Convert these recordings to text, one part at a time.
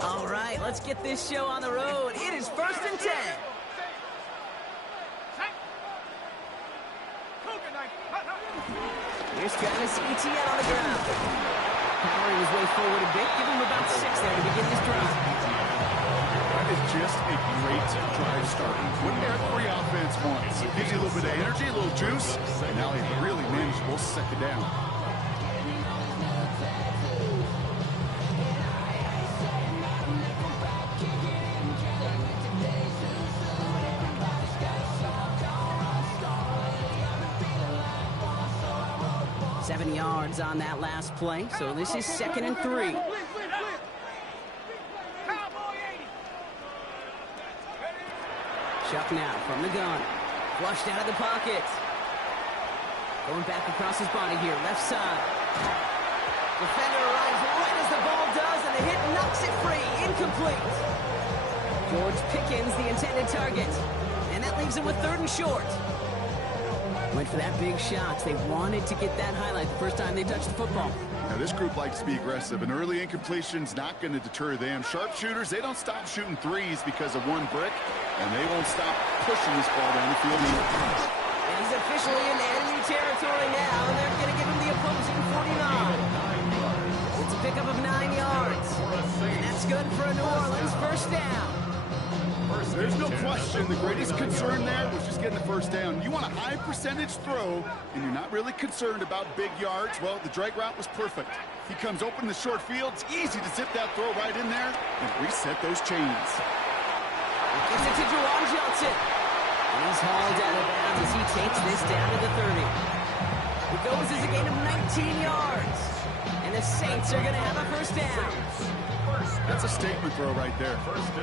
All right, let's get this show on the road. It is 1st and 10. Here's Travis Etienne on the ground. Powering his way forward a bit. Give him about 6 there to begin this drive. That is just a great drive start. What every offense wants. It gives you a little bit of energy, a little juice, and now a really manageable second down. Seven yards on that last play, so this is 2nd and 3. Chuck now from the gun. Flushed out of the pocket. Going back across his body here, left side. Defender arrives right as the ball does, and the hit knocks it free. Incomplete. George Pickens, the intended target. And that leaves him with 3rd and short. Went for that big shot. They wanted to get that highlight the first time they touched the football. Now, this group likes to be aggressive. An early incompletion's not going to deter them. Sharpshooters, they don't stop shooting threes because of one brick, and they won't stop pushing this ball down the field either. And he's officially in enemy territory now, and they're going to give him the opposing 49. It's a pickup of 9 yards, and that's good for a New Orleans first down. There's no question. The greatest concern there was just getting the first down. You want a high percentage throw, and you're not really concerned about big yards. Well, the drag route was perfect. He comes open in the short field. It's easy to zip that throw right in there and reset those chains. Gives it to Juwan Johnson. And he's hauled out of bounds as he takes this down to the 30. It goes as a gain of 19 yards. And the Saints are going to have a first down. That's a statement throw right there.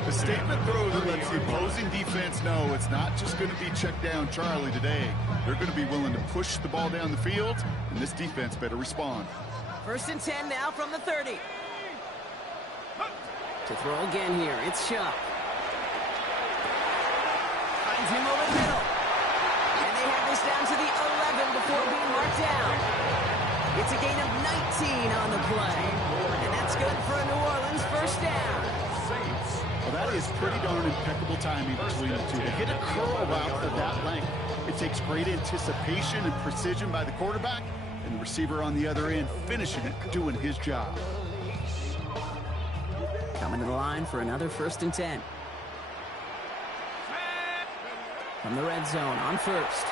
A statement throw that lets the opposing defense know it's not just going to be check down Charlie today. They're going to be willing to push the ball down the field, and this defense better respond. 1st and 10 now from the 30. To throw again here, it's Chuck. Finds him over the middle. And they have this down to the 11 before being marked down. It's a gain of 19 on the play. And that's good for a New Orleans first down. Well, that is pretty darn impeccable timing between the two. To get a curl route for that length, it takes great anticipation and precision by the quarterback, and the receiver on the other end finishing it, doing his job. Coming to the line for another 1st and 10. From the red zone on first.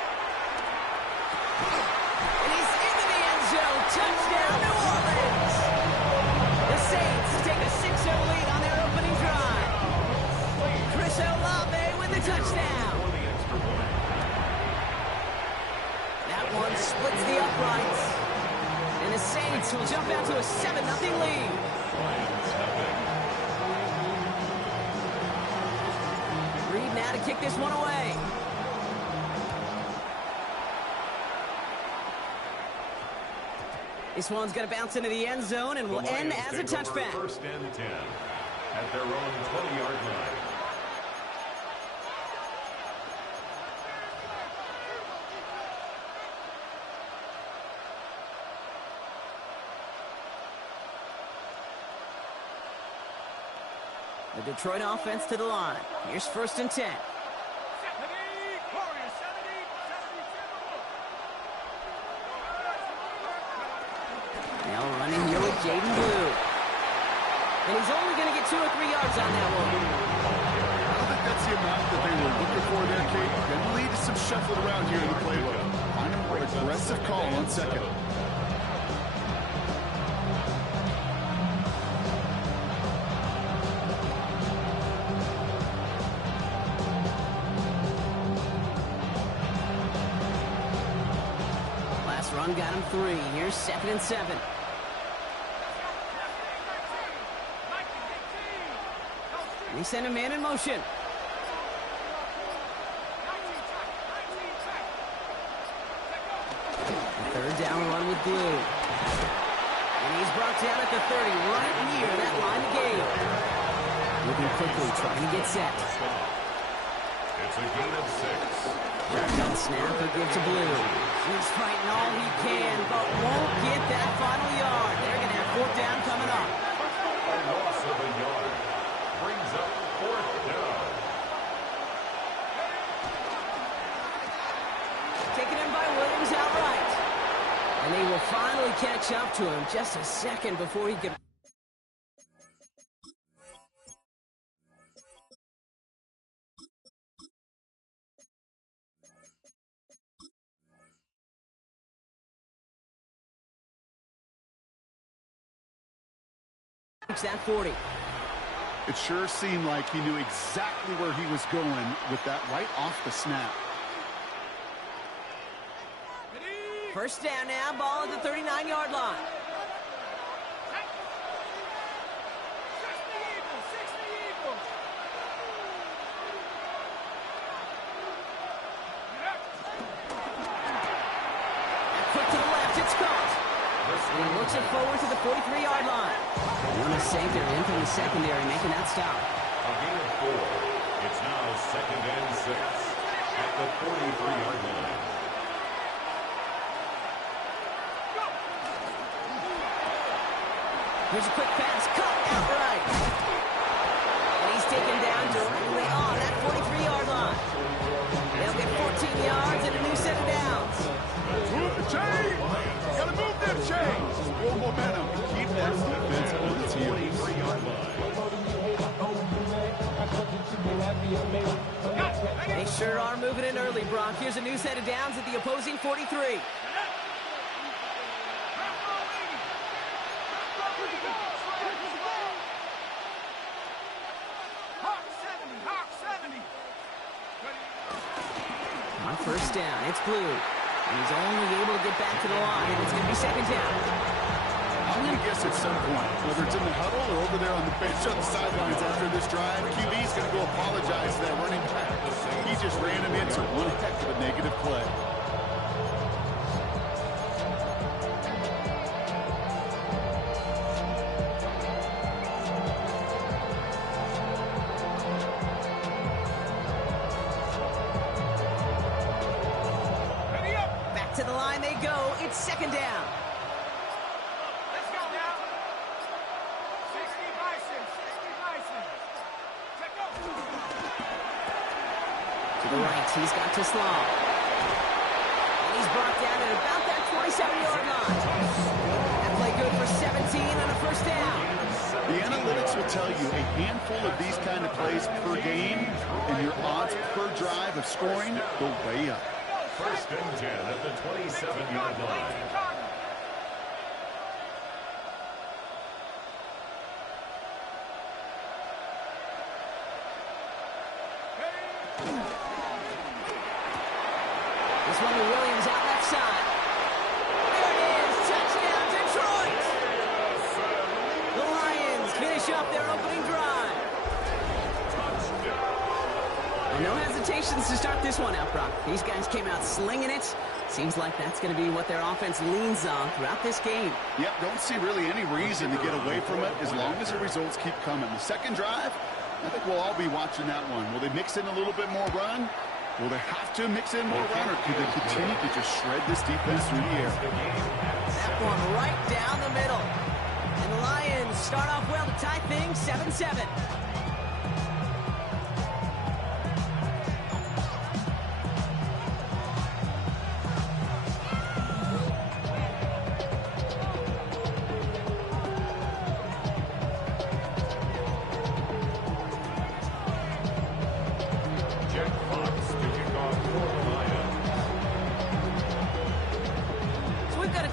And he's into the end zone. Touchdown, New Orleans! The Saints take a 6-0 lead on their opening drive. Chris Olave with the touchdown. That one splits the uprights. And the Saints will jump out to a 7-0 lead. Reed now to kick this one away. This one's going to bounce into the end zone and will end as a touchback. 1st and 10 at their own 20-yard line. The Detroit offense to the line. Here's 1st and 10. Now running here with Jaden Blue. And he's only going to get 2 or 3 yards on that one. I don't think that's the amount that they were looking for there, Kate. Going to lead to some shuffling around here in the playbook. Find a more aggressive call on second. Last run got him 3. Here's 2nd and 7. And he sent a man in motion. A 3rd down run with Blue. And he's brought down at the 30, right near that line of game. Moving quickly, trying to get set. It's a gain of 6. Shotgun snap, he'll give to Blue. He's fighting all he can, but won't get that final yard. They're going to have 4th down coming up. A loss of a yard brings up 4th down. Taken in by Williams outright. And they will finally catch up to him just a second before he could... that 40. It sure seemed like he knew exactly where he was going with that right off the snap. First down now, ball at the 39-yard line. Quick to the left, it's caught. And he looks it forward to the 43-yard line. They want to save their in from the secondary, making that stop. A gain of 4. It's now 2nd and 6 at the 43-yard line. Here's a quick pass, cut outright. And he's taken down directly on that 43-yard line. They'll get 14 yards and a new set of downs. Move the chain! Gotta move them chains! Build momentum. Keep that defense on its heels. They sure are moving in early, Brock. Here's a new set of downs at the opposing 43. On first down, it's Blue. And he's only able to get back to the line. It's going to be 2nd down. I'm going to guess at some point, whether it's in the huddle or over there on the bench on the sidelines after this drive, QB's going to go apologize to that running back. He just ran him into one heck of a negative play. Back to the line they go. It's 2nd down. Let's go now. 60 Bison. 60 Bison. Check go. To the right, he's got Teslam. And he's brought down at about that 27-yard line. That play good for 17 on a first down. The analytics will tell you a handful of these kind of plays per game, and your odds per drive of scoring go way up. 1st and 10 at the 27-yard line. This one to Williams out left side. There it is. Touchdown, Detroit. The Lions finish up their opening drive. Well, no hesitations to start this one out, Brock. These guys came out slinging it. Seems like that's going to be what their offense leans on throughout this game. Yep, don't see really any reason to get away from it as long as the results keep coming. The second drive, I think we'll all be watching that one. Will they mix in a little bit more run? Will they have to mix in more run, or could they continue to just shred this defense through the air? That one right down the middle. And the Lions start off well to tie things 7-7.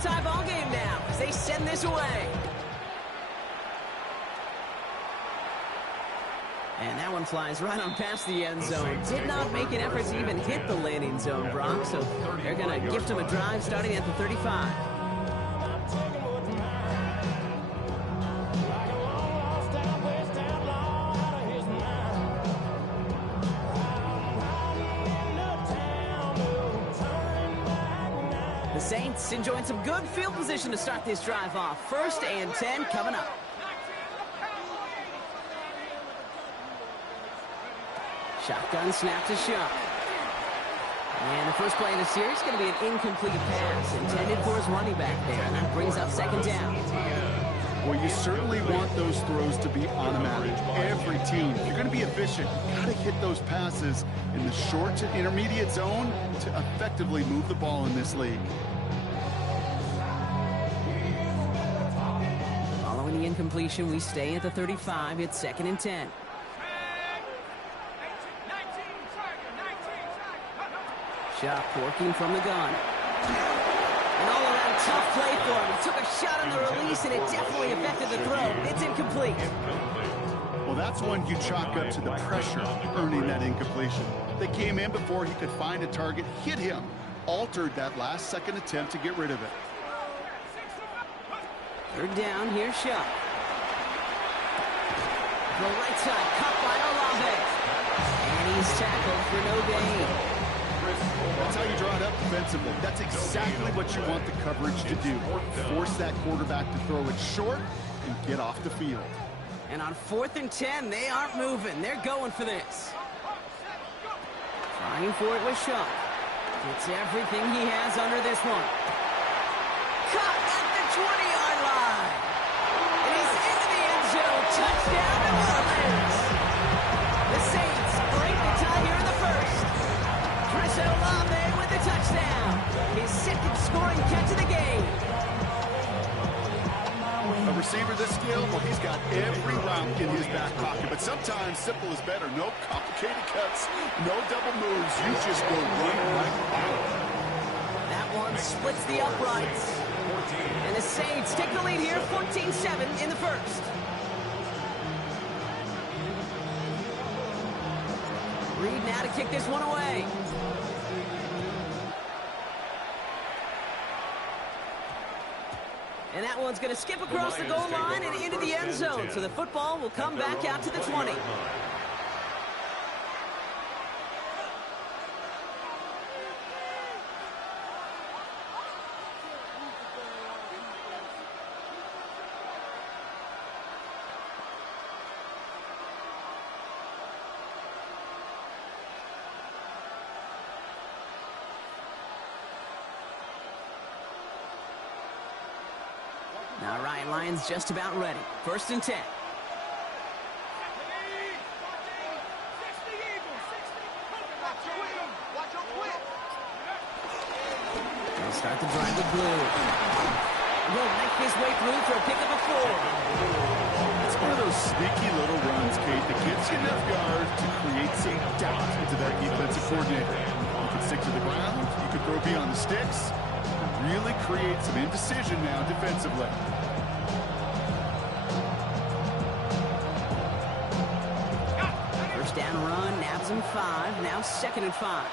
Tie ball game now as they send this away. And that one flies right on past the end zone. Did not make an effort to even hit the landing zone, Brock. So they're going to gift him a drive starting at the 35. Saints enjoying some good field position to start this drive off. 1st and 10 coming up. Shotgun snap to Sharp. And the first play of the series is going to be an incomplete pass intended for his running back there, and that brings up 2nd down. Well, you certainly want those throws to be automatic. Every team, if you're going to be efficient, you got to hit those passes in the short to intermediate zone to effectively move the ball in this league. Following the incompletion, we stay at the 35. It's 2nd and 10. Shot working from the gun. An all-around tough play for him. He took a shot on the release, and it definitely affected the throw. It's incomplete. Well, that's one you chalk up to the pressure earning that incompletion. They came in before he could find a target, hit him, altered that last-second attempt to get rid of it. 3rd down, here's Shot. The right side, cut by Olave. And he's tackled for no gain. That's how you draw it up defensively. That's exactly what you want the coverage to do. Force that quarterback to throw it short and get off the field. And on 4th and 10, they aren't moving. They're going for this. Trying for it with Shaw. Gets everything he has under this one. Caught at the 20-yard line. And he's into the end zone. Touchdown, New Orleans. The Saints break the tie here in the 1st. Chris Olave with the touchdown. His 2nd scoring catch of the game. A receiver this skilled, well, he's got every route in his back pocket. But sometimes simple is better. No complicated cuts, no double moves. You just go right by. That one splits the uprights. And the Saints take the lead here, 14-7 in the 1st. Reed now to kick this one away. And that one's going to skip across the goal line and into the end zone. So the football will come back out to the 20. Now Ryan Lyons just about ready. 1st and 10. They'll start the drive with Blue. Will make his way through for a pickup of 4. It's one of those sneaky little runs, Kate, that gives you enough yards to create some doubt into that defensive coordinator. You can stick to the ground. You can throw beyond the sticks. Really create some indecision now defensively. First down run, nabs him 5. Now 2nd and 5.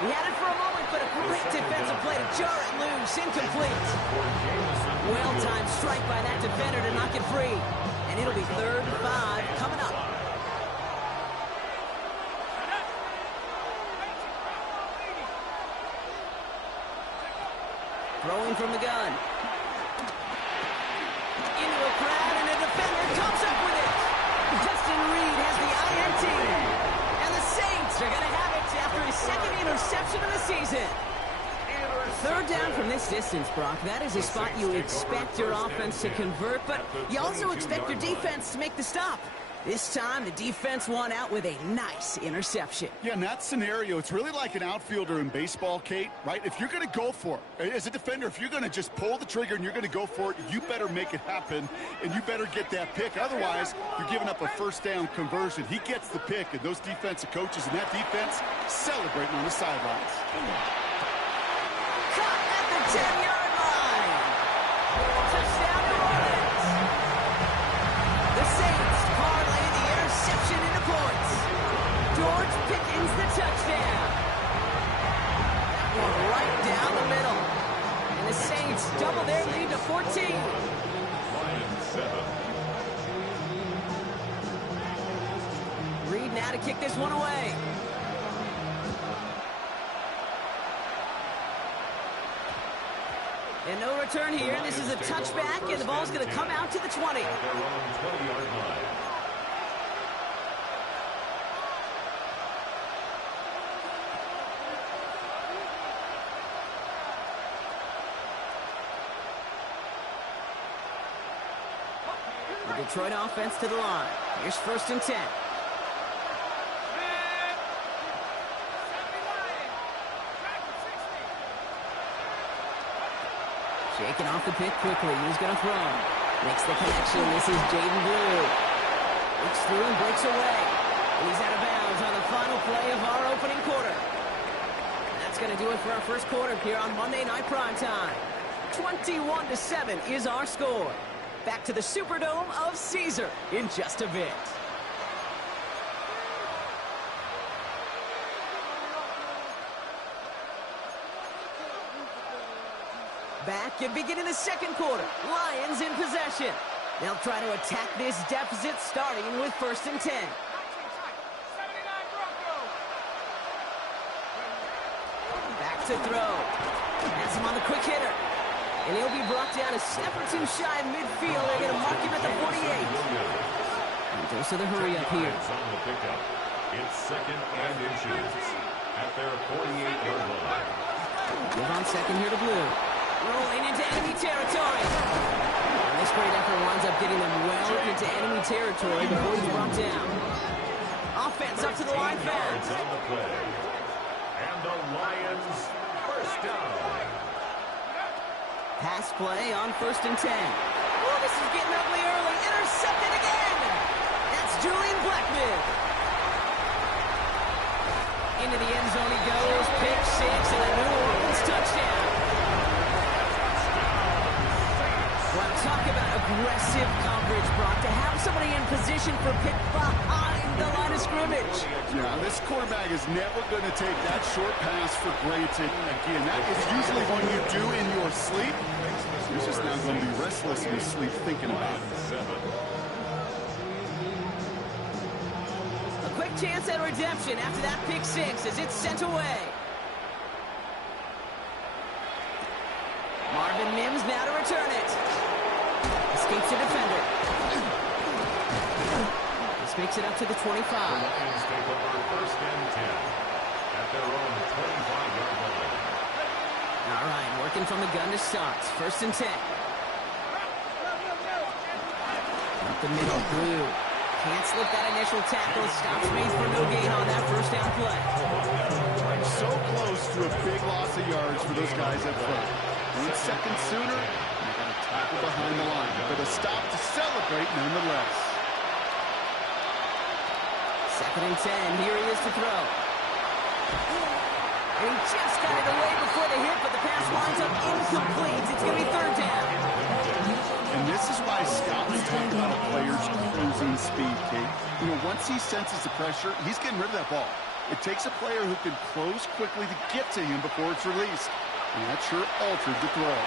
He had it for a moment, but a great defensive play to jar it loose. Incomplete. Well-timed strike by that defender to knock it free. And it'll be 3rd and 5 coming up. Throwing from the gun. Into a crowd, and a defender comes up with it. Justin Reed has the INT. And the Saints are going to have it after his 2nd interception of the season. 3rd down from this distance, Brock. That is a spot you expect your offense to convert, but you also expect your defense to make the stop. This time, the defense won out with a nice interception. Yeah, in that scenario, it's really like an outfielder in baseball, Kate, right? If you're going to go for it, as a defender, if you're going to just pull the trigger and you're going to go for it, you better make it happen, and you better get that pick. Otherwise, you're giving up a 1st down conversion. He gets the pick, and those defensive coaches and that defense celebrating on the sidelines. Caught at the 10-yard line. Touchdown, New Orleans. The Saints parlay the interception into points. George Pickens the touchdown. That one right down the middle. And And the Saints double their lead to 14. Lions 7. Reed now to kick this one away. And no return here. This is a touchback, and the ball's going to come out to the 20. At their own 20-yard line. The Detroit offense to the line. Here's 1st and 10. Shaking off the pick quickly. Who's going to throw? Makes the connection. This is Jaden Blue. Looks through and breaks away. And he's out of bounds on the final play of our opening quarter. And that's going to do it for our first quarter here on Monday Night Primetime. 21-7 is our score. Back to the Superdome of Caesar in just a bit. Back and beginning the second quarter. Lions in possession. They'll try to attack this deficit starting with 1st and 10. Back to throw. Has him on the quick hitter. And he'll be brought down a step or two shy of midfield. They're going to mark him at the 48. And goes to the hurry up here. On the pickup. It's 2nd and inches. At their 48-yard line. Give on second here to Blue. Rolling into enemy territory. And this great effort winds up getting them well into enemy territory before he's brought down. Offense up to the line fast. On the play. And the Lions first down. Pass play on 1st and 10. Oh, this is getting ugly early. Intercepted again. That's Julian Blackman. Into the end zone he goes. Pick 6 and a New Orleans touchdown. Well, talk about aggressive coverage, Brock. To have somebody in position for pick behind the line of scrimmage. Yeah, this quarterback is never going to take that short pass for granted. Again, that is usually what you do in your sleep. He's just now going to be restless in his sleep thinking about it. A quick chance at redemption after that pick 6 as it's sent away. Marvin Mims now to return it. Escapes a defender. This makes it up to the 25. The Lions take over 1st and 10 at their own 25-yard line. All right, working from the gun to start. 1st and 10. Up the middle, Blue. Can't slip that initial tackle. Stops Mays for no gain on that 1st down play. So close to a big loss of yards for those guys up front. 1 second sooner, and they got a tackle behind the line. But a stop to celebrate nonetheless. 2nd and 10. Here he is to throw. And he just got it away before the hit, but the pass winds up incomplete. It's going to be 3rd down. And this is why scouts talk about a player's cruising speed, Kate. You know, once he senses the pressure, he's getting rid of that ball. It takes a player who can close quickly to get to him before it's released. And that sure altered the throw.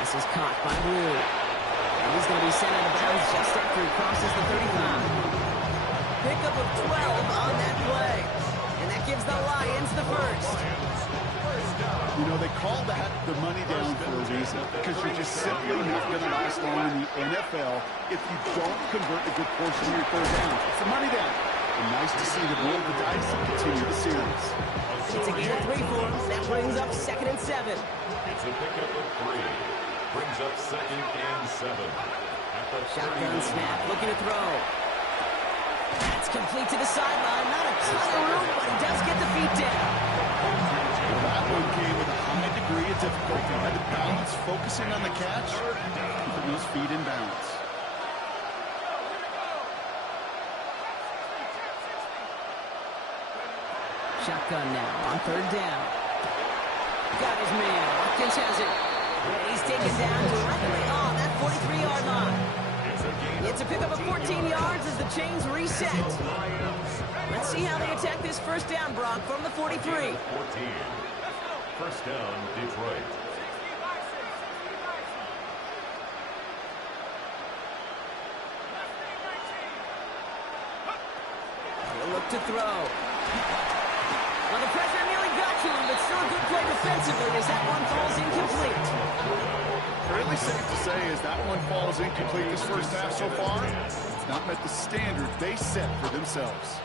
This is caught by Blue. And he's going to be sent out of bounds just after he crosses the 35. Pickup of 12 on that play. And that gives the Lions the 1st. You know, they call that the money down for a reason, because you're just simply not going to last long in the NFL if you don't convert a good portion of your 3rd down. It's the money down. And nice to see them roll the dice and continue the series. It's a gain of 3 for him. That brings up 2nd and 7. It's a pickup of 3. Brings up 2nd and 7. At the Shotgun snap, looking to throw. That's complete to the sideline. Not a ton of room, but he does get the feet down. Well, that one came with a high degree of difficulty. Had to balance, focusing on the catch, keeping those feet in balance. Shotgun now on 3rd down. Got his man. Watkins has it. And he's taken down directly on that 43-yard line. It's a pickup of 14 yards as the chains reset. Let's see how they attack this 1st down, Brock, from the 43. First down, Detroit. 60 Bison, 60 Bison. Left wing 19. He'll look to throw. Well, the pressure nearly got to him, but still a good play defensively as that one falls incomplete. Fairly safe to say as that one falls incomplete this first half so far, it's not met the standard they set for themselves.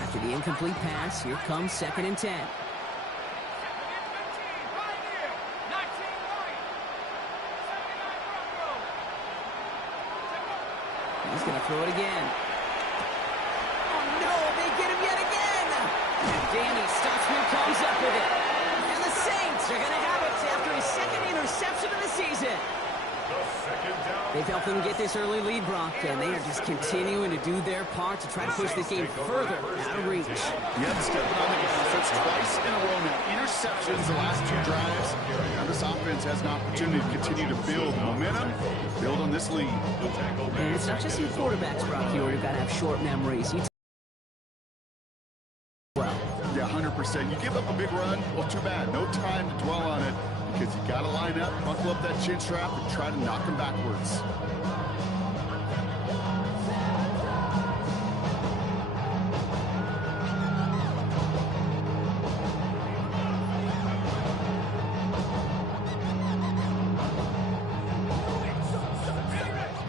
After the incomplete pass, here comes 2nd and 10. He's going to throw it again. Oh, no, they get him yet again. Danny Stutzman comes up with it. And the Saints are going to have it after his 2nd interception of the season. They've helped them get this early lead, Brock, and they are just continuing to do their part to try to push this game further out of reach. Yep, stepping on the gas. That's twice in a row now. Interceptions the last 2 drives. Now this offense has an opportunity to continue to build momentum, build on this lead. And it's not just your quarterbacks, Brock, you've got to have short memories. Well, yeah, 100%. You give up a big run, well, too bad. No time to dwell on it because you got to line up, buckle up that chin strap, and try to knock them backwards.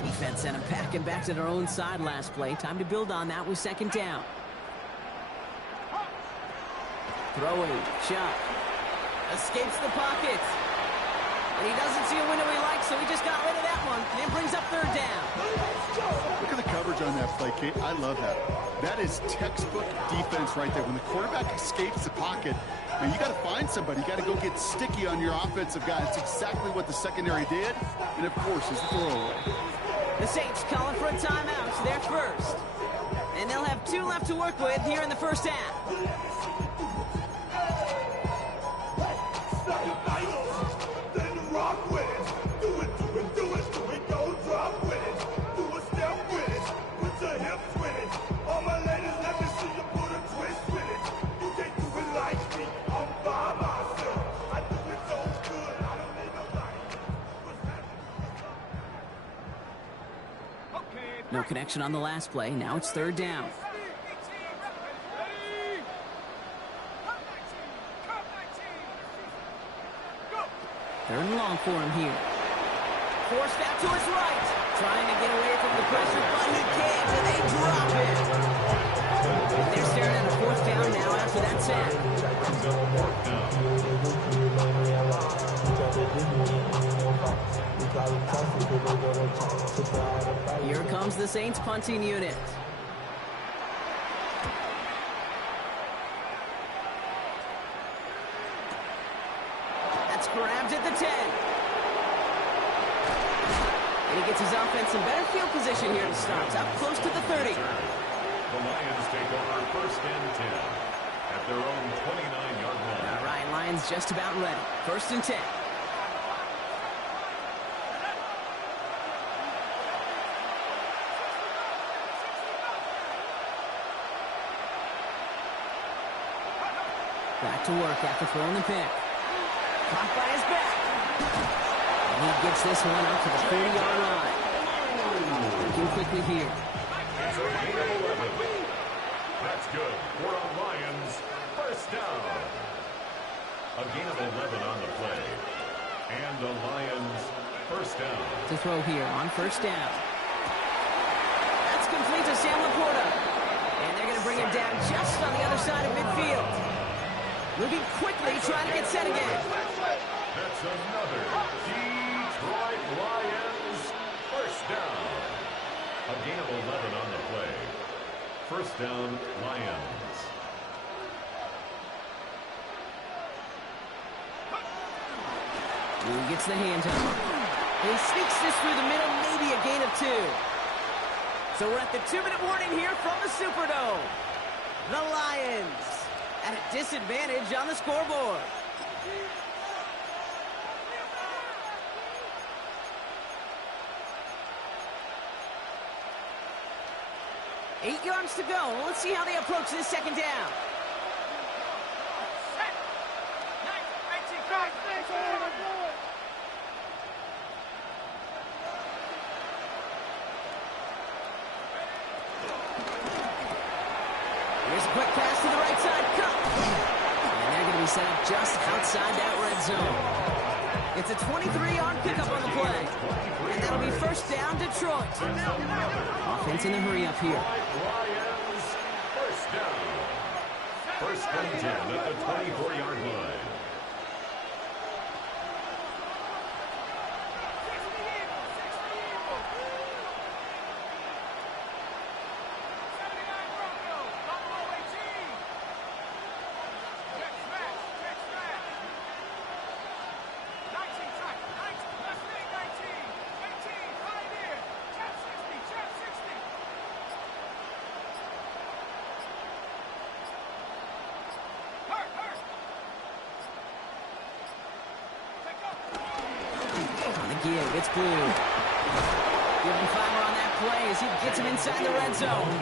Defense sent him packing back to their own side last play. Time to build on that with 2nd down. Throwing, Chuck. Escapes the pocket. And he doesn't see a window he likes, so he just got rid of that one. And it brings up 3rd down. Look at the coverage on that play, Kate. I love that. That is textbook defense right there. When the quarterback escapes the pocket, and you got to find somebody. You got to go get sticky on your offensive guy. That's exactly what the secondary did. And, of course, is the throwaway. The Saints calling for a timeout, so they're first. And they'll have 2 left to work with here in the first half. No connection on the last play. Now it's 3rd down. Third and long for him here. Forced out to his right. Trying to get away from the pressure, but he can't, and they drop it. And they're staring at a 4th down now after that sack. Here comes the Saints punting unit. That's grabbed at the 10. And he gets his offense in better field position here to start. Up close to the 30. The Lions take over 1st and 10 at their own 29-yard line. All right, Lions just about ready. 1st and 10. Back to work after throwing the pick. Caught by his back. And he gets this one up to the 30-yard line. Working quickly here. It's a gain of 11. That's good for a Lions 1st down. A gain of 11 on the play. And the Lions 1st down. To throw here on 1st down. That's complete to Sam Laporta. And they're going to bring him down just on the other side of midfield. Moving quickly, trying to get set again. That's another Detroit Lions 1st down. A gain of 11 on the play. 1st down, Lions. He gets the handoff. He sneaks this through the middle, maybe a gain of 2. So we're at the 2-minute warning here from the Superdome. The Lions at a disadvantage on the scoreboard. Eight yards to go. Let's see how they approach this 2nd down. Set. 19. Here's a quick pass to the right side. Cut. And they're going to be set up just outside that red zone. It's a 23-yard pickup on the play. And that'll be first down, Detroit. Offense in the hurry up here. Lions, first down. First and 10 at the 24-yard line. Give, it's Blue. Give him five on that play as he gets him inside the red zone.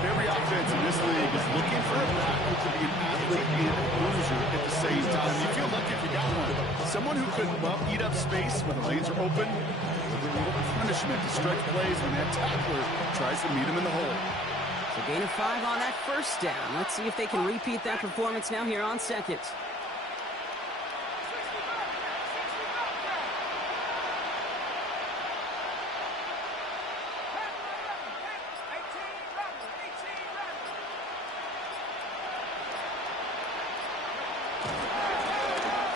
Every offense in this league is looking for a back who can be an athlete and a bruiser at the same time. You feel lucky if you got one. Someone who could, well, eat up space when the lanes are open. With a little punishment to stretch plays when that tackler tries to meet him in the hole. So gain of 5 on that first down. Let's see if they can repeat that performance now here on second.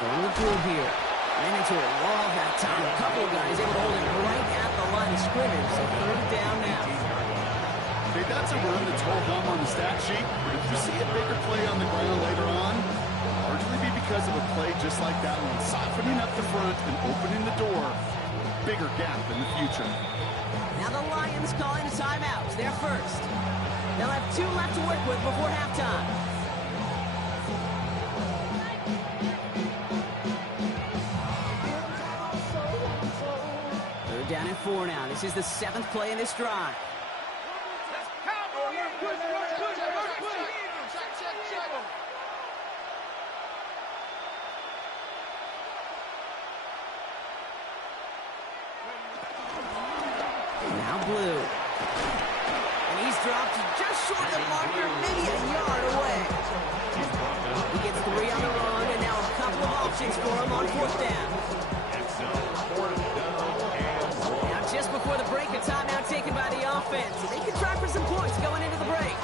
Going with Blue here. Ran into a wall that time. A couple of guys able to hold him right at the line of scrimmage. So third down now. Okay, that's a run that's hold home on the stat sheet. But if you see a bigger play on the ground later on, it'll largely be because of a play just like that one. Softening up the front and opening the door. Bigger gap in the future. Now the Lions calling a timeout. They're first. They'll have 2 left to work with before halftime. Down at 4 now. This is the 7th play in this drive. Now Blue. And he's dropped just short of the marker, maybe a yard away. He gets 3 on the run, and now a couple of options for him on 4th down. Just before the break, a timeout taken by the offense. They can try for some points going into the break.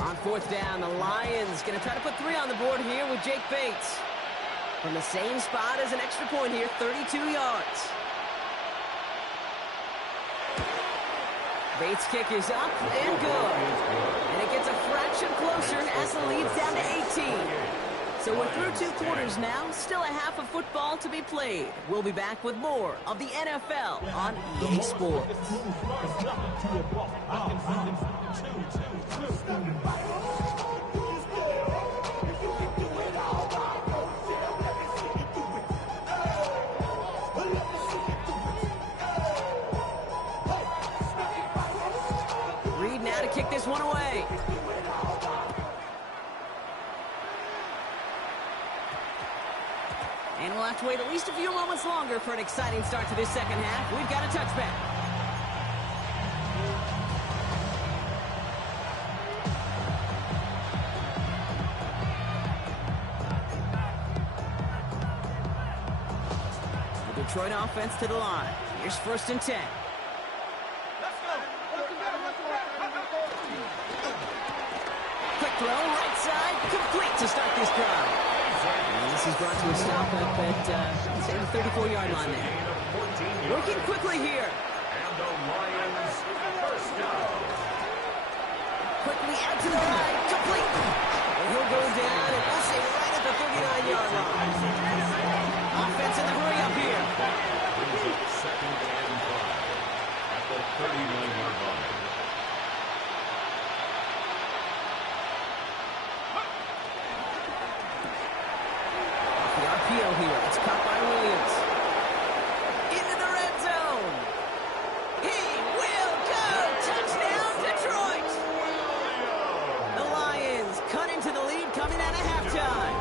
On 4th down, the Lions going to try to put 3 on the board here with Jake Bates. From the same spot as an extra point here, 32 yards. Bates' kick is up and good. And it gets a fraction closer as the lead's down to 18. So we're through 2 quarters now, still a half of football to be played. We'll be back with more of the NFL on EA Sports. Reed now to kick this one away. And we'll have to wait at least a few moments longer for an exciting start to this second half. We've got a touchback. The Detroit offense to the line. Here's 1st and 10. Quick throw, right side, complete to start this drive. And this is brought to a stop up at, say, the 34-yard line there. Working quickly here. And the Lions, first down. Quickly out to the right, complete. And he'll go down, and we'll say right at the 39-yard line. Offense in the hurry up here. Brings up 2nd and 5 at the 39-yard line. Here. It's caught by Williams. Into the red zone. He will go. Touchdown, Detroit. The Lions cut into the lead coming out of halftime.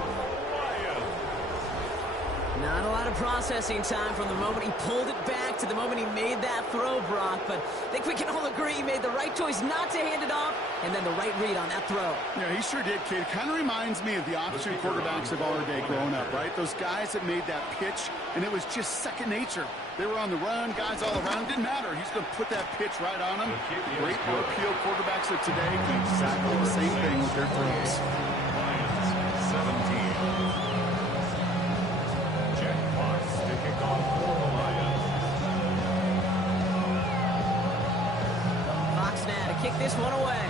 processing time from the moment he pulled it back to the moment he made that throw, Brock. But I think we can all agree he made the right choice not to hand it off, and then the right read on that throw. Yeah, he sure did, kid. Kind of reminds me of the option quarterbacks of our day growing up, right? Those guys that made that pitch, and it was just second nature. They were on the run, guys all around. Didn't matter. He's going to put that pitch right on them. Great RPO quarterbacks of today do exactly the same thing with their throws. Lions 17. Jack Fox to kick off for the Lions. Fox now to kick this one away.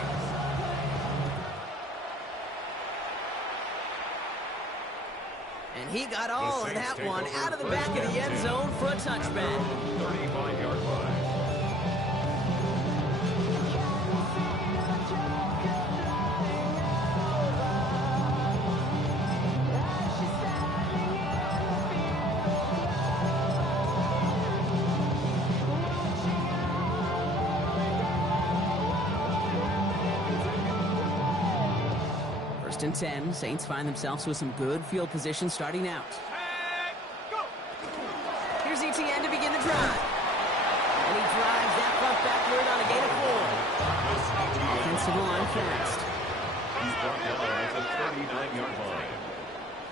And he got all of that one out of the back of the end zone for a touchback. 35-yard line. First and 10, Saints find themselves with some good field position starting out. Here's ETN to begin the drive. And he drives that punt backward on a gain of 4. Offensive line fast. He's brought down at the 39-yard line.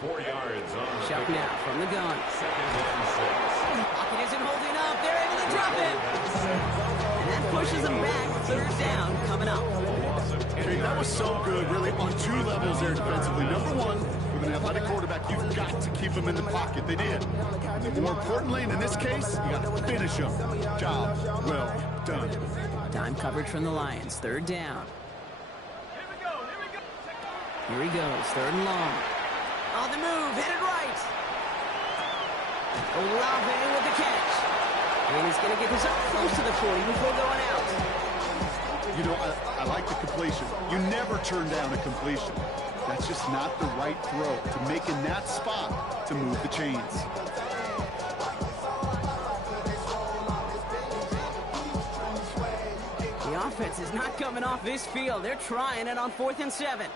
4 yards on the Shuck now from the gun. second and 6. Pocket isn't holding up. They're able to drop it. And that pushes them back. Third down coming up. Okay, that was so good, really, on two levels there defensively. Number one, with an athletic quarterback, you've got to keep him in the pocket. They did. And more importantly, in this case, you got to finish him. Job well done. Time coverage from the Lions. Third down. Here he goes. Third and long. On the move. Headed right. Olave with the catch. And he's going to get this up close to the 40 before going out. You know, I like the completion. You never turn down a completion. That's just not the right throw to make in that spot to move the chains. The offense is not coming off this field. They're trying it on 4th and 7.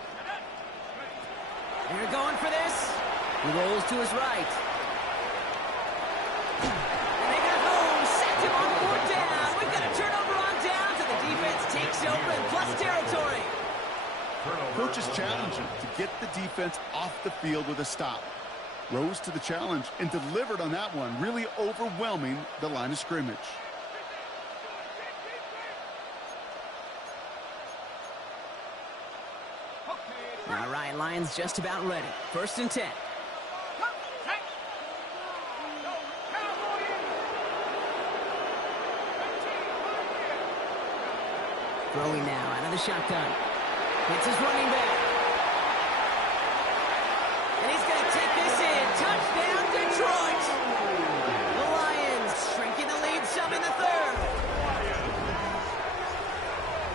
They're going for this. He rolls to his right. And they got home. Sacked him on 4th down. We've got a turnover on down to the defense. Takes over in plus territory. Coaches challenge him to get the defense off the field with a stop. Rose to the challenge and delivered on that one, really overwhelming the line of scrimmage. All right, Lions just about ready. 1st and 10. Throwing now out of the shotgun. Hits his running back. And he's going to take this in. Touchdown, Detroit. The Lions shrinking the lead some in the 3rd.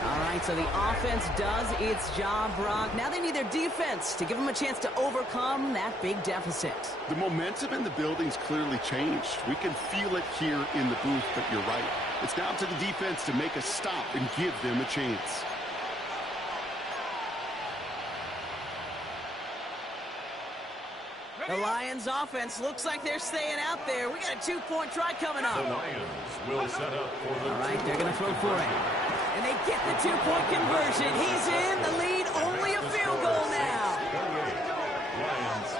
All right, so the offense does its job, Brock. Now they need their defense to give them a chance to overcome that big deficit. The momentum in the building's clearly changed. We can feel it here in the booth, but you're right. It's down to the defense to make a stop and give them a chance. The Lions offense looks like they're staying out there. We got a 2-point try coming up. The Lions will set up for the All right, they're going to throw for it. And they get the 2-point conversion. He's in the lead, only a field goal now. 38. Lions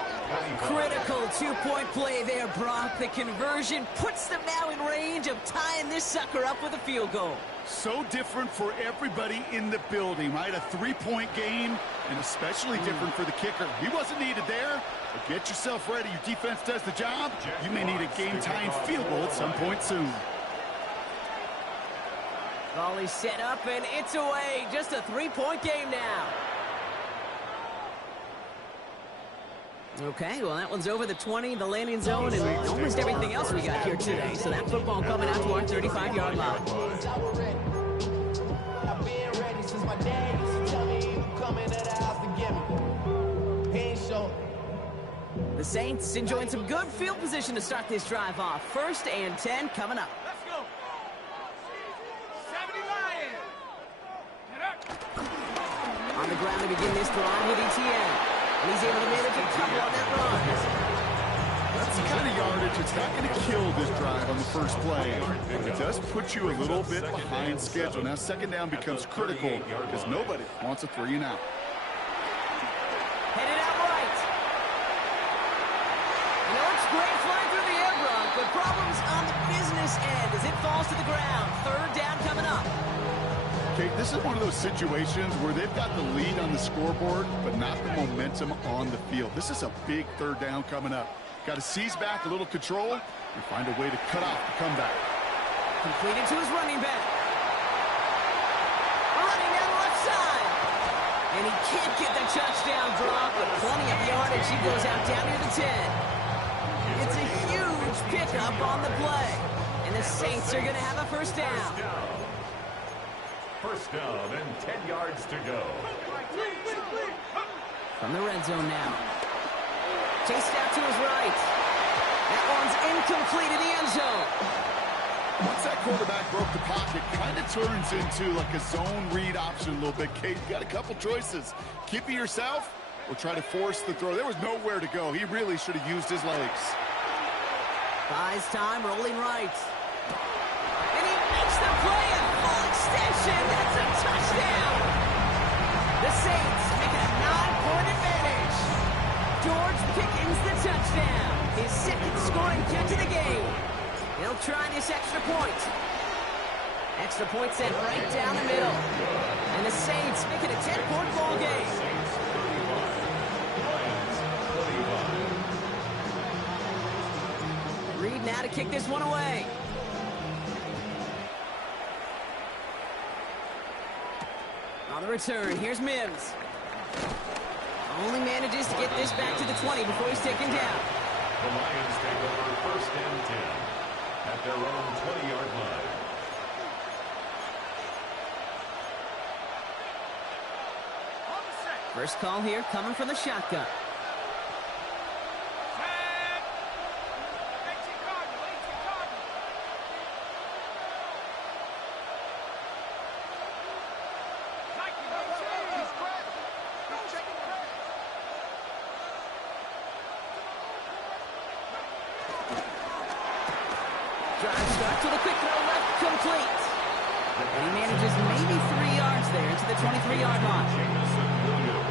25. Critical 2-point play there, Brock. The conversion puts them now in range of tying this sucker up with a field goal. So different for everybody in the building, right? A 3-point game, and especially different for the kicker. He wasn't needed there, but get yourself ready. Your defense does the job. You may need a game-tying field goal at some point soon. Ball is set up, and it's away. Just a 3-point game now. Okay, well, that one's over the 20, the landing zone, and almost everything else we got here today. So that football coming out to our 35-yard line. I've been ready since my dad used to tell me he would come into the house to get me. He ain't show. The Saints enjoying some good field position to start this drive off. 1st and 10 coming up. Let's go. 70 Lions. Get up. On the ground to begin this drive with ETN. And he's able to manage a couple on that run. That's the kind of yardage. It's not going to kill this drive on the first play. It does put you a little bit behind schedule. Now second down becomes critical because nobody wants a 3-and-out. Headed out right. It looks great flying through the air, Brock, but problems on the business end as it falls to the ground. Third down coming up. Okay, this is one of those situations where they've got the lead on the scoreboard, but not the momentum on the field. This is a big third down coming up. Got to seize back a little control and find a way to cut off the comeback. Completed to his running back. Running down the left side. And he can't get the touchdown drop, but plenty of yardage. He goes out down near the 10. It's a huge pickup on the play. And the Saints are going to have a first down. First down and 10 yards to go. From the red zone now. Chased out to his right. That one's incomplete in the end zone. Once that quarterback broke the pocket, kind of turns into like a zone read option a little bit. Kate, you got a couple choices. Keep it yourself or try to force the throw. There was nowhere to go. He really should have used his legs. Buys time, rolling right. And he makes the play at full extension. That's a touchdown. The Saints making a 9-point advantage. George Pickens the touchdown. His second scoring catch of the game. He'll try this extra point. Extra point sent right down the middle. And the Saints making a 10-point ball game. Reed now to kick this one away. On the return, here's Mims. Only manages to get this back to the 20 before he's taken down. The Lions take over first and 10 at their own 20-yard line. First call here coming from the shotgun. Drive start to the quick throw left, complete. And he manages maybe 3 yards there into the 23-yard line.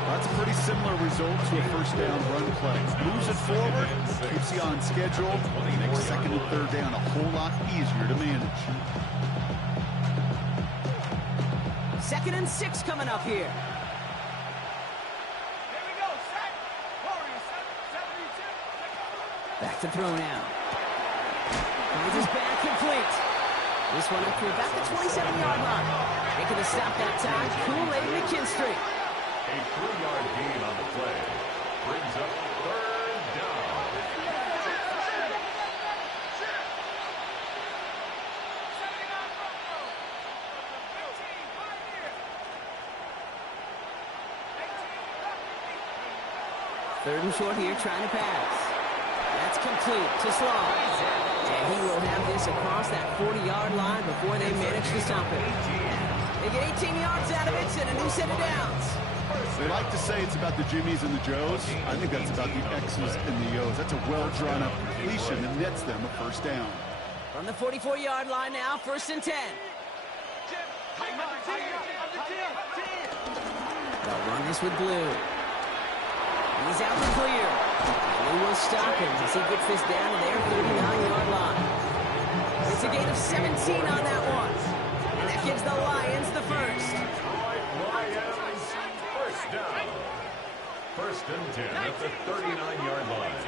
That's a pretty similar result to a first down run play. Moves it forward, keeps you on schedule, makes second and third down a whole lot easier to manage. 2nd and 6 coming up here. Back to throw now. Finds his back complete. This one up to about the 27-yard line. Making the stop that time, Kool-Aid McKinstry. A 3-yard gain on the play brings up third down. Third and short here, trying to pass. That's complete to Sloan. And he will have this across that 40-yard line before they manage to stop it. They get 18 yards out of it and a new set of downs. They like to say it's about the Jimmies and the Joes. I think that's about the X's and the O's. That's a well-drawn-up completion that nets them a first down. From the 44-yard line now, 1st and 10. They'll run this with Blue. He's out the clear. Blue will stop him as he gets this down to their 39-yard line. It's a gain of 17 on that one. And that gives the Lions the first. Lions first down. 1st and 10 at the 39-yard line.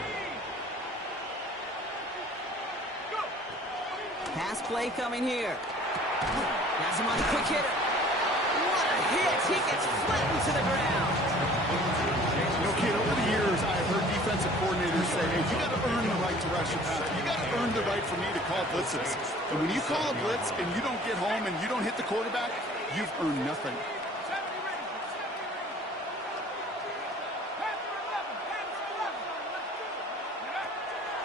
Pass play coming here. Nazamani, quick hitter. What a hit. He gets flattened to the ground. Kid, over the years, I've heard defensive coordinators say, hey, you got to earn the right to rush a pass. You got to earn the right for me to call blitzes. And when you call a blitz and you don't get home and you don't hit the quarterback, you've earned nothing.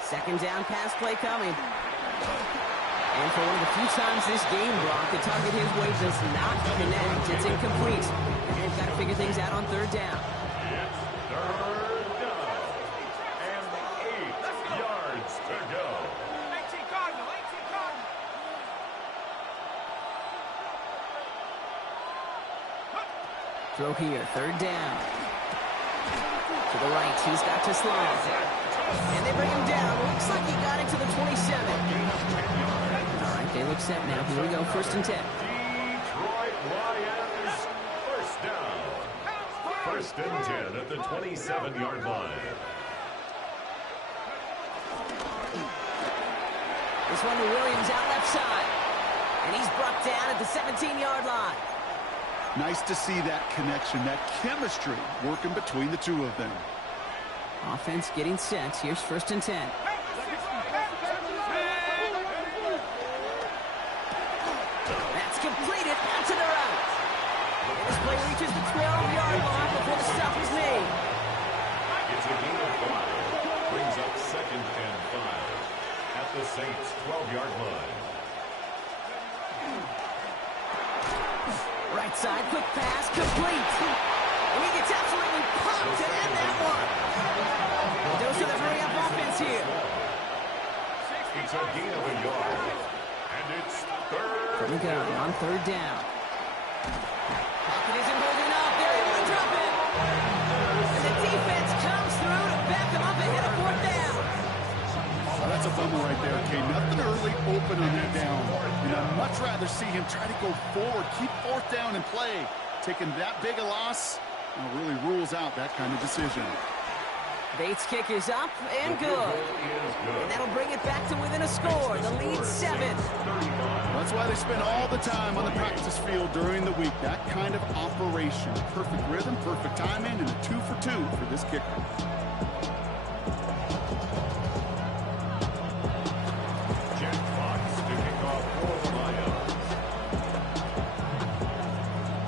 Second down pass play coming. And for one of the few times this game, Brock, the target his way does not connect. It's incomplete. And they've got to figure things out on third down. It's third down and 8 yards. Throw here, third down. To the right, he's got to Sloan. And they bring him down. Looks like he got into the 27. All right, they look set now. Here we go, 1st and 10. Detroit Lions, first down. 1st and 10 at the 27-yard line. This one to Williams out left side. And he's brought down at the 17-yard line. Nice to see that connection, that chemistry working between the two of them. Offense getting set. Here's 1st and 10. That's completed out to the right. And this play reaches the 12-yard line before the stop is made. It's a gain of 5. Brings up 2nd and 5 at the Saints' 12-yard line. Right side, quick pass, complete. And he gets absolutely pumped to end that one. Those are the hurry-up offense here. It's a gain of a yard. And it's 3rd. From the gun on 3rd down. Pocket isn't holding up. They're able to drop it. And the defense comes through to back them up ahead of 4th down. Oh, that's a bummer right there, okay? Nothing early open on that down. And I'd much rather see him try to go forward, keep 4th down and play. Taking that big a loss really rules out that kind of decision. Bates' kick is up and good. And that'll bring it back to within a score. The lead 7. That's why they spend all the time on the practice field during the week. That kind of operation. Perfect rhythm, perfect timing, and a 2 for 2 for this kicker. Jack Fox to kick off for the Lions.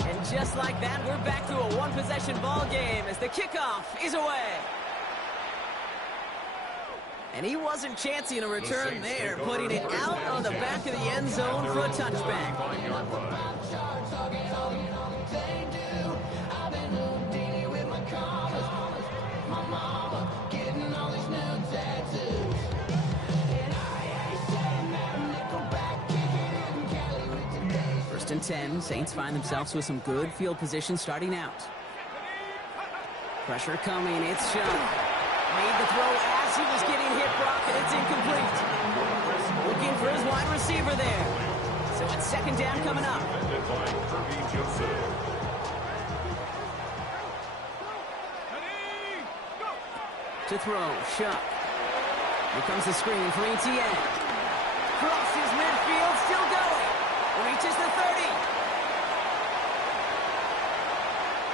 And just like that, we're back to a one-possession ball game as the kickoff is away. And he wasn't chancing a return there, putting it out of the back of the end zone for a touchback. First and 10, Saints find themselves with some good field position starting out. Pressure coming, it's Shuck. Made the throw as he was getting hit, Brock, and it's incomplete. Looking for his wide receiver there. So it's 2nd down coming up. To throw, Shuck. Here comes the screen for ETN. Crosses midfield, still going. Reaches the 30.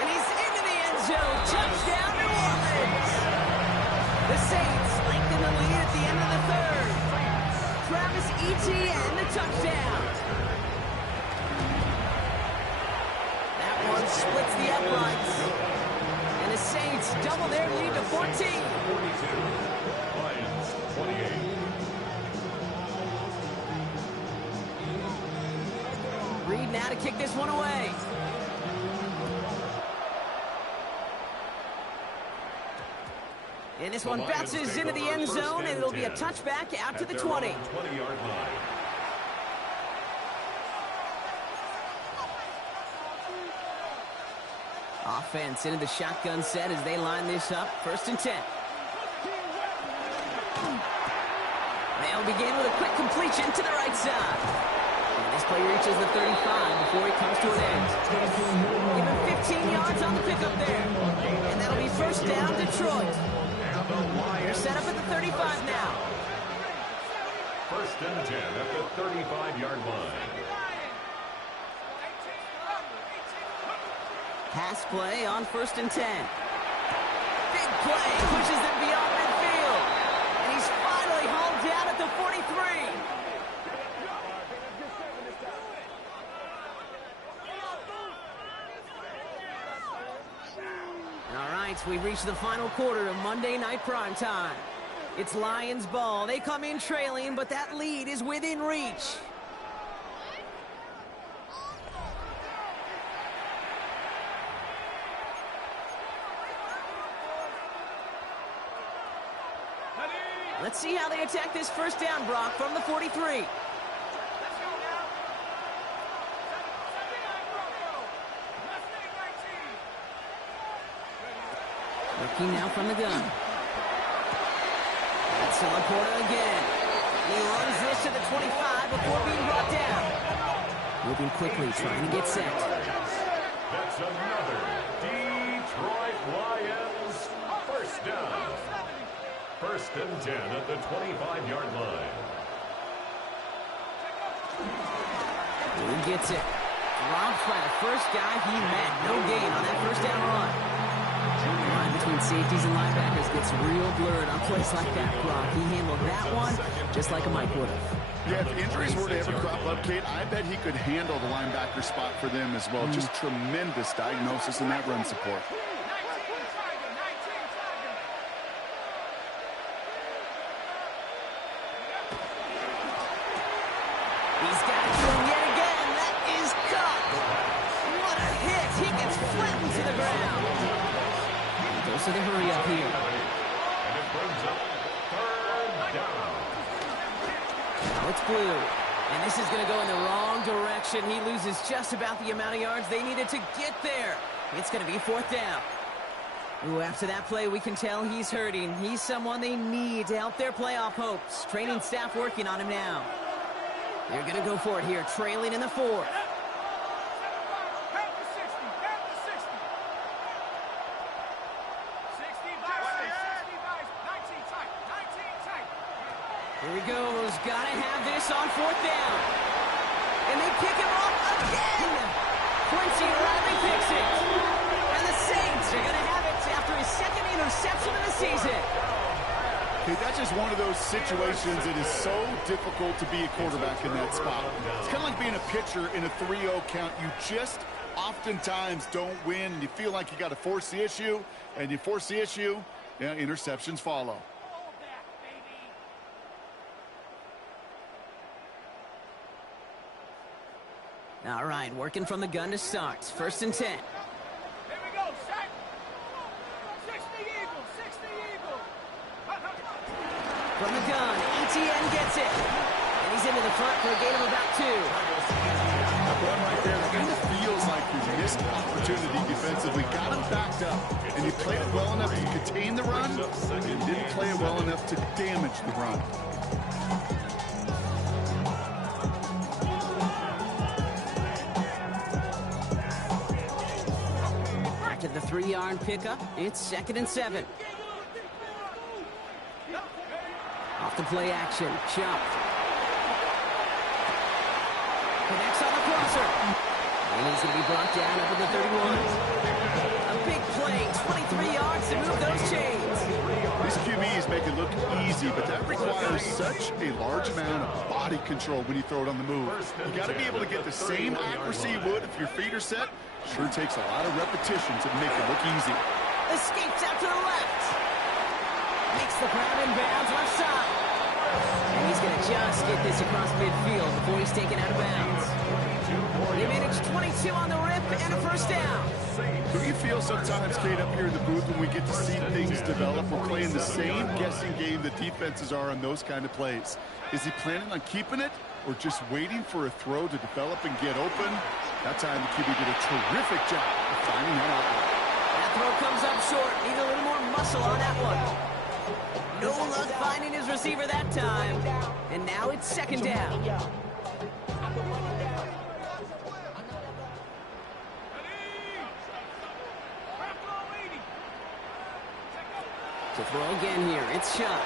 And he's into the end zone. Touchdown, New Orleans. The Saints lengthen the lead at the end of the 3rd. Travis Etienne, the touchdown. That one splits the uprights. And the Saints double their lead to 14. 42. Lions 28. Reed now to kick this one away. And this one bounces into the end zone, and it'll be a touchback out to the 20. 20-yard line. Offense into the shotgun set as they line this up. 1st and 10. They'll begin with a quick completion to the right side. And this play reaches the 35 before he comes to an end. Give him 15 yards on the pickup there. And that'll be 1st down, Detroit. They're set up at the 35 now. 1st and 10 at the 35-yard line. Pass play on 1st and 10. Big play, pushes them beyond midfield. And he's finally hauled down at the 43. All right, we've reached the final quarter of Monday Night Primetime. It's Lions ball. They come in trailing, but that lead is within reach. Let's see how they attack this 1st down, Brock, from the 43. Working now from the gun. That's Laporta again. He runs this to the 25 before being brought down. Moving quickly, trying to get set. That's another Detroit Lions first down. 1st and 10 at the 25-yard line. Who gets it? Dropped by the first guy he met. No gain on that first down run. The line between safeties and linebackers gets real blurred on plays like that, Brock. He handled that one just like a Mike would have. Yeah, if injuries were to ever crop up, Kate, I bet he could handle the linebacker spot for them as well. Just tremendous diagnosis in that run support. He's got it to him yet again. That is cut. What a hit. He gets flattened to the ground. He goes to the hurry up here. And it brings up 3rd down. Now it's Blue. And this is going to go in the wrong direction. He loses just about the amount of yards they needed to get there. It's going to be 4th down. Ooh, after that play, we can tell he's hurting. He's someone they need to help their playoff hopes. Training staff working on him now. They're going to go for it here, trailing in the 4th. Here he goes. Got to have this on 4th down. And they pick him off again. Quincy Riley picks it. And the Saints are going to have it after his 2nd interception of the season. Okay, that's just one of those situations that is so difficult to be a quarterback in that spot. It's kind of like being a pitcher in a 3-0 count. You just oftentimes don't win. You feel like you got to force the issue, and you force the issue, yeah, interceptions follow. All right, working from the gun to start. 1st and 10. Here we go, set. 60 Eagles, 60 Eagles. From the gun, ETN gets it. And he's into the front for a gain of about 2. That one right there, it kind of feels like you missed opportunity defensively. Got him backed up, and you played it well enough to contain the run, and didn't play it well enough to damage the run. To the 3-yard pickup, it's 2nd and 7. Off the play action, Chubb. Connects on the crosser. And he's going to be brought down up at the 31. A big play, 23 yards to move those chains. These QBs make it look easy, but that requires such a large amount of body control when you throw it on the move. You got to be able to get the same accuracy you would if your feet are set. Sure takes a lot of repetition to make it look easy. Escapes out to the left. Makes the grab in bounds left side. And he's going to just get this across midfield before he's taken out of bounds. They managed 22 on the rip and a 1st down. Do you feel sometimes, Kate, up here in the booth when we get to see things develop, we're playing the same guessing game that defenses are on those kind of plays? Is he planning on keeping it or just waiting for a throw to develop and get open? That time the QB did a terrific job of finding that outlet. That throw comes up short. Need a little more muscle on that one. No luck finding his receiver that time. And now it's 2nd down. To throw again here, it's Chubb.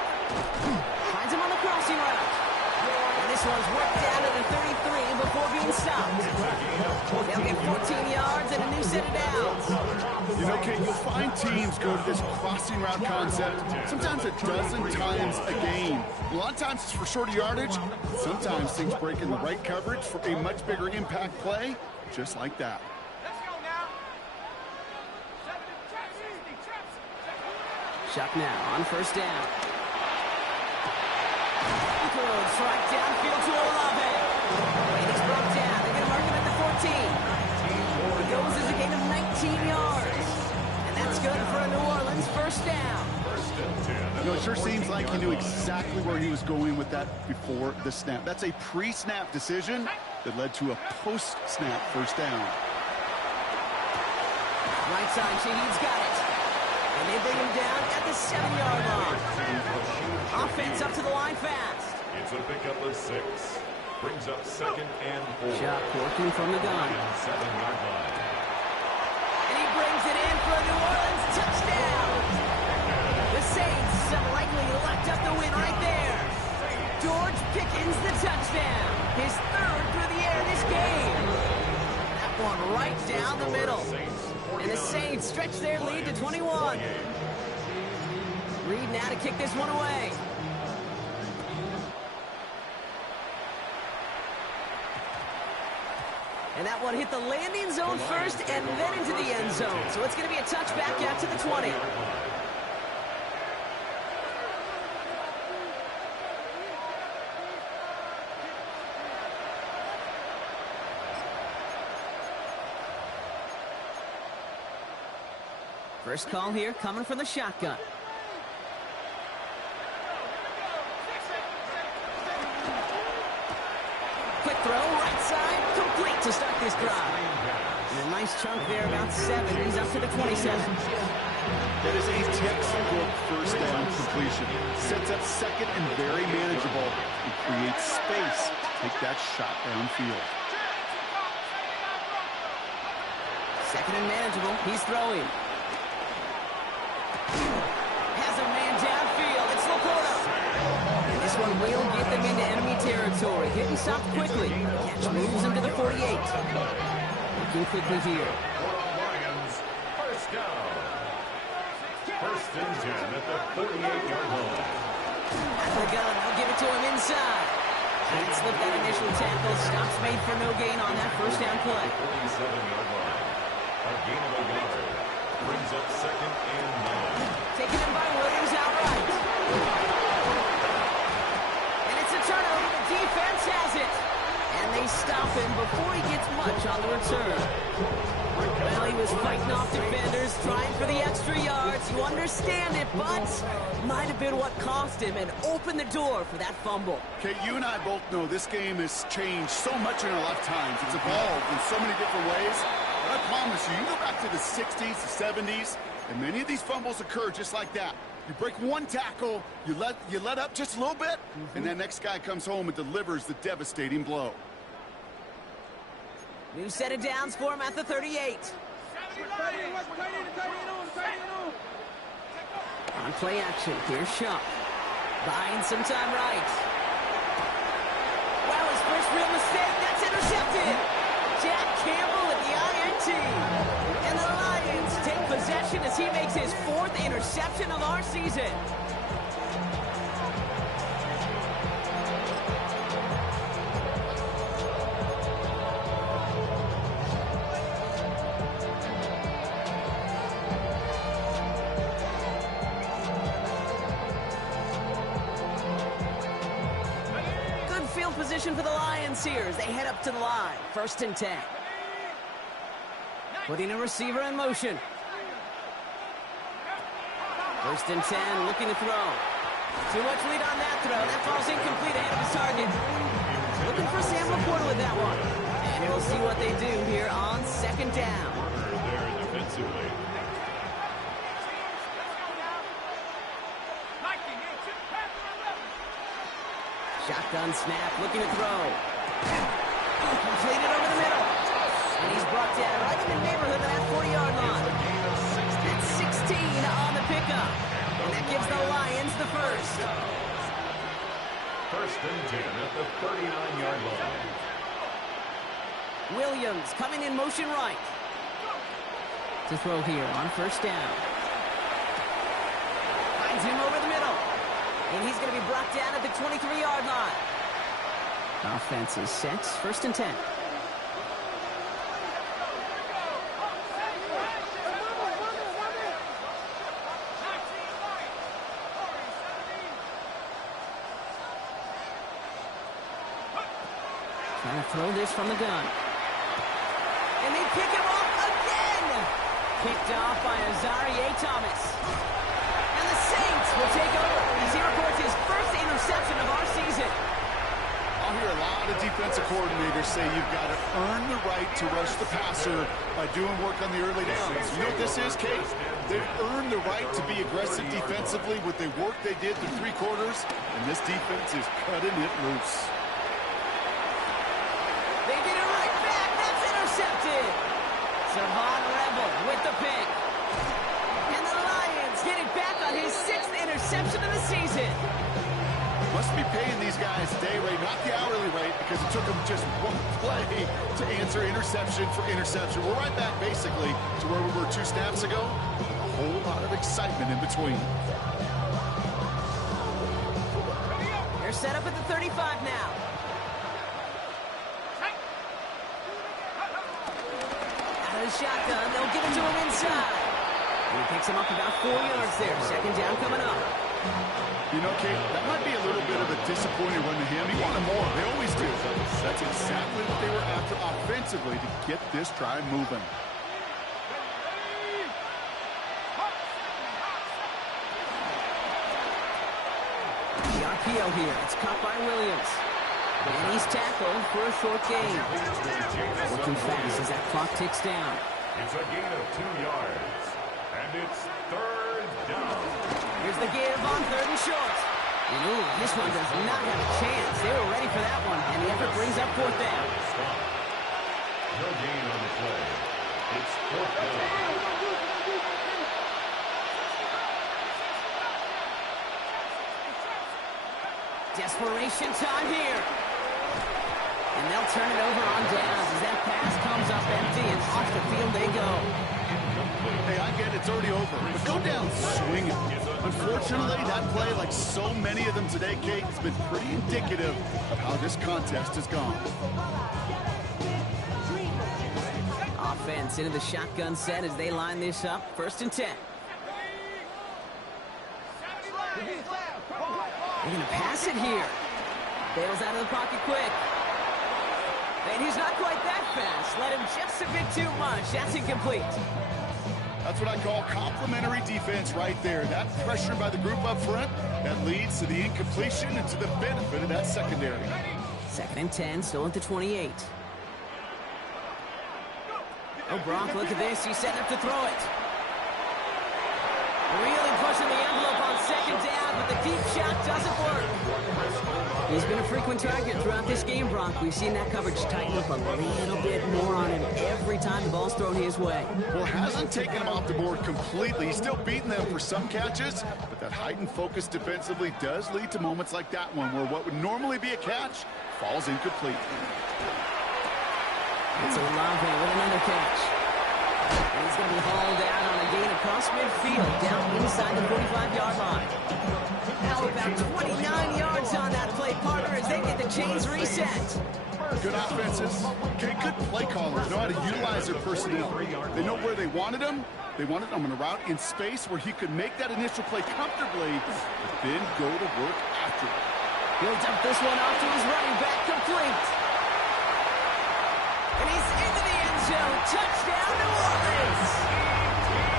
Finds him on the crossing route. And this one's worked down to the 33 before being stopped. They'll get 14 yards and a new set of downs. You know, Kate, you'll find teams go to this crossing route concept sometimes a dozen times a game. A lot of times it's for shorter yardage. Sometimes things break in the right coverage for a much bigger impact play, just like that. Let's go now. Chuck now on 1st down. Throws right downfield to Olave. And he's brought down. They're going to mark him at the 14. He goes as a gain of 19 yards. And that's good for a New Orleans 1st down. You know, it sure seems like he knew exactly where he was going with that before the snap. That's a pre-snap decision that led to a post-snap 1st down. Right side, Shaheed's got it. And they bring him down at the 7-yard line. Offense up to the line fast. It's a pickup of 6. Brings up 2nd and 4. Shot working from the gun. 7-yard line. And he brings it in for a New Orleans touchdown. The Saints likely locked up the win right there. George Pickens the touchdown. His 3rd through the air this game. That one right down the middle. And the Saints stretch their lead to 21. Reed now to kick this one away. And that one hit the landing zone first and then into the end zone. So it's going to be a touchback out to the 20. First call here coming from the shotgun. Quick throw, right side, complete to start this drive. And a nice chunk there, about 7. He's up to the 27. That is a textbook first down completion. Sets up 2nd and very manageable. It creates space to take that shot downfield. 2nd and manageable. He's throwing. Has a man downfield. It's Laporta. And this one will get them into enemy territory. Hit and stop quickly. Catch moves him to the 48. Looking quickly here. Lions, first down. 1st and 10 at the 48-yard line. Out of the gun. They'll give it to him inside. Can't slip that initial tackle. Stops made for no gain on that first down play. 47-yard line. A gain of a yard. Brings up 2nd and 9. Taken in by Williams outright. And it's a turnover. The defense has it. And they stop him before he gets much on the return. Well, he was fighting off defenders, trying for the extra yards. You understand it, but might have been what cost him and opened the door for that fumble. Okay, you and I both know this game has changed so much in our lifetimes. It's evolved in so many different ways. But I promise you, you go back to the 60s, the 70s, and many of these fumbles occur just like that. You break one tackle, you let up just a little bit, and that next guy comes home and delivers the devastating blow. New set of downs for him at the 38. On play action, here's Shump. Buying some time right. Wow, his first real mistake, that's intercepted. Jack Campbell at the INT. And the Lions take possession as he makes his 4th interception of our season. Position for the Lions here as they head up to the line. 1st and 10. Putting a receiver in motion. 1st and 10, looking to throw. Too much lead on that throw. That ball's incomplete ahead of his target. Looking for Sam Laporta with that one. And we'll see what they do here on 2nd down. There defensively. Shotgun snap, looking to throw. Completed over the middle. And he's brought down right in the neighborhood of that 40-yard line. That's 16 on the pickup. And that gives the Lions the 1st. 1st and 10 at the 39-yard line. Williams coming in motion right. To throw here on 1st down. Finds him over the middle. And he's going to be brought down at the 23-yard line. Offense is set. 1st and 10. Trying to throw this from the gun. And they pick him off again. Picked off by Azareye'h Thomas. And the Saints will take over as he records his 1st interception of our season. I'll hear a lot of defensive coordinators say you've got to earn the right to rush the passer by doing work on the early downs. You know what this is, Kate? They've earned the right to be aggressive defensively with the work they did through 3 quarters, and this defense is cutting it loose. They get it right back. That's intercepted. Savon Rebel with the pick. And the Lions get it back on his 6th interception of the season. Must be paying these guys day rate, not the hourly rate, because it took them just one play to answer interception for interception. We're right back, basically, to where we were 2 snaps ago. A whole lot of excitement in between. They're set up at the 35 now. Out of the shotgun, they'll give it to him inside. And he picks him up about 4 yards there. 2nd down coming up. You know, Kate, that might be a little bit of a disappointing run to him. He wanted more. They always do. That's exactly what they were after offensively to get this drive moving. The RPO here. It's caught by Williams. And he's tackled for a short gain. Working fast as that clock ticks down. It's a gain of 2 yards. And it's 3rd down. Here's the give on 3rd and short. And ooh, this one does not have a chance. They were ready for that one, and the effort brings up 4th down. No gain on the play. It's 4th down. Desperation time here. And they'll turn it over on downs as that pass comes up empty, and off the field they go. Hey, I get it's already over, but go down swinging. Unfortunately, that play, like so many of them today, Kate, has been pretty indicative of how this contest has gone. Offense into the shotgun set as they line this up. 1st and 10. They're going to pass it here. Bales out of the pocket quick. And he's not quite that fast. Let him just a bit too much. That's incomplete. That's what I call complementary defense right there. That pressure by the group up front, that leads to the incompletion and to the benefit of that secondary. 2nd and 10, still at the 28. Oh, Brock, look at this. He's setting up to throw it. Really pushing the envelope on 2nd down, but the deep shot doesn't work. He's been a frequent target throughout this game, Brock. We've seen that coverage tighten up a little bit more on him every time the ball's thrown his way. Well, hasn't taken him off the board completely. He's still beating them for some catches, but that heightened focus defensively does lead to moments like that one where what would normally be a catch falls incomplete. It's Olave with another catch. And he's going to be hauled out on a gain across midfield, down inside the 45-yard line. Now about 29 yards on that play, partner, as they get the chains reset. Good offenses. Okay, good play callers know how to utilize their personnel. They know where they wanted him. They wanted him on a route in space where he could make that initial play comfortably, but then go to work after it. He'll dump this one off to his running back, complete. And he's into the end zone. Touchdown, New Orleans.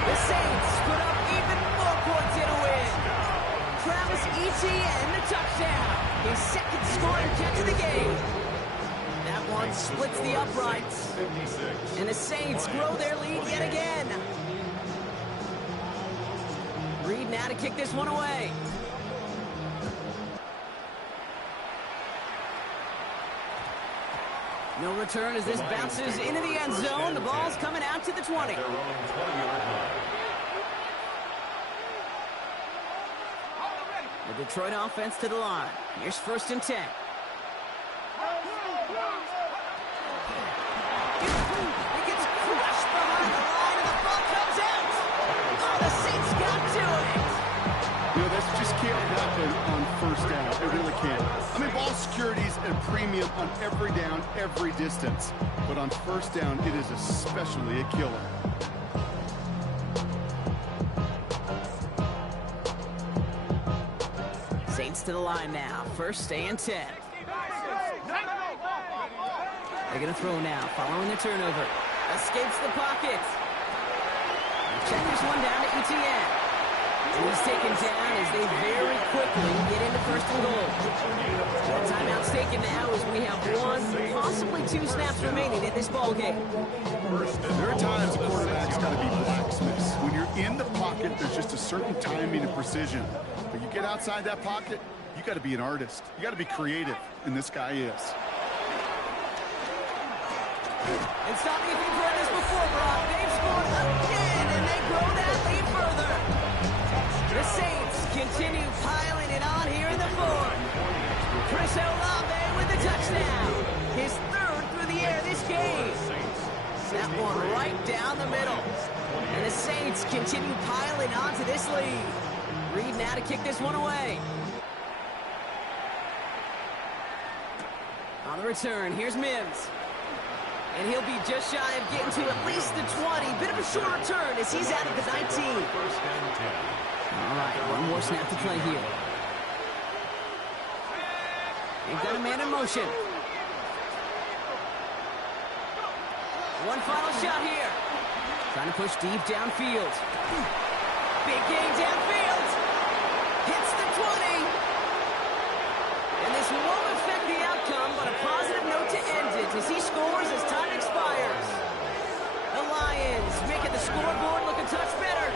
The Saints put up even more points in a win. Travis Etienne, the touchdown. His 2nd scoring catch of the game. That one splits the uprights. And the Saints grow their lead yet again. Reed now to kick this one away. No return as this bounces into the end zone. The ball's coming out to the 20. The Detroit offense to the line. Here's 1st and 10. It gets crushed behind the line and the ball comes out. Oh, the Saints got to it. You know, this just can't happen on 1st down. It really can't. I mean, ball security's at a premium on every down, every distance. But on 1st down, it is especially a killer. Saints to the line now. 1st and 10. They're going to throw now, following the turnover. Escapes the pocket. Check this one down to Etienne. He's taken down as they very quickly get into 1st and goal. The timeout's taken now as we have 1, possibly 2 snaps remaining in this ball game. There are times a quarterback's got to be blacksmiths. When you're in the pocket, there's just a certain timing and precision. But you get outside that pocket, you got to be an artist. You got to be creative, and this guy is. And stop me if you've heard this before, Brock. They've scored again, and they grow that lead further. The Saints continue piling it on here in the fourth. Chris Olave with the touchdown. His third through the air this game. That one right down the middle. And the Saints continue piling on to this lead. Reed now to kick this one away. On the return, here's Mims. And he'll be just shy of getting to at least the 20. Bit of a short return as he's out of the 19. All right, one more snap to play here. They've got a man in motion. One final shot here. Trying to push deep downfield. Big game downfield. Hits the 20. And this won't affect the outcome, but a positive note to end it as he scores as time expires. The Lions making the scoreboard look a touch better.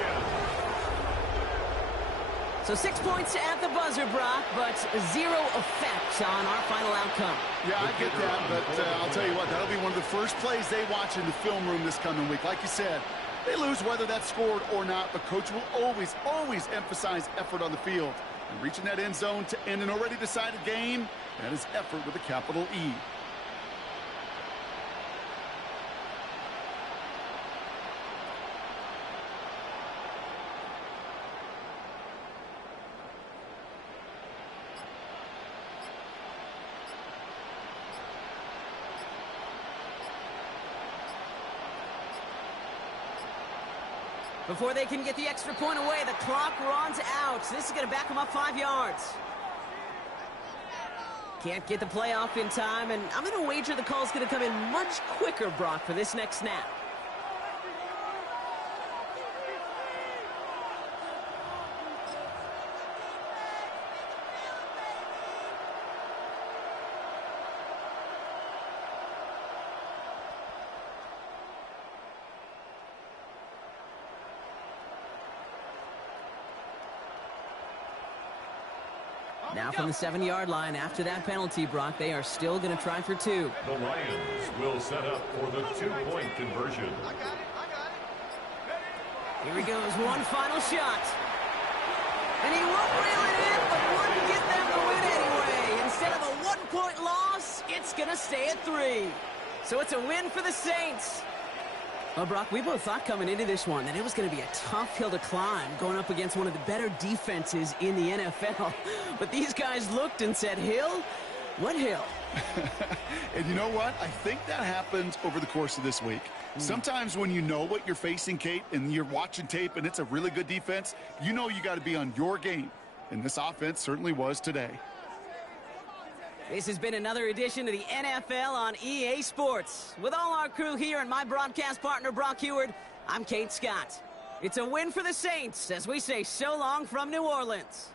So 6 points at the buzzer, Brock, but zero effect on our final outcome. Yeah, I get that, but I'll tell you what, that'll be one of the first plays they watch in the film room this coming week. Like you said, they lose whether that's scored or not, but Coach will always emphasize effort on the field. And reaching that end zone to end an already decided game, that is effort with a capital E. Before they can get the extra point away, the clock runs out. This is going to back them up 5 yards. Can't get the play off in time, and I'm going to wager the call's going to come in much quicker, Brock, for this next snap. Now from the 7-yard line, after that penalty, Brock, they are still going to try for 2. The Lions will set up for the 2-point conversion. Here he goes, one final shot. And he won't reel it in, but wouldn't get them the win anyway. Instead of a 1-point loss, it's going to stay at 3. So it's a win for the Saints. Well, Brock, we both thought coming into this one that it was going to be a tough hill to climb going up against one of the better defenses in the NFL. But these guys looked and said, Hill? What hill? And you know what? I think that happens over the course of this week. Sometimes when you know what you're facing, Kate, and you're watching tape and it's a really good defense, you know you got to be on your game. And this offense certainly was today. This has been another edition of the NFL on EA Sports. With all our crew here and my broadcast partner, Brock Heward, I'm Kate Scott. It's a win for the Saints as we say so long from New Orleans.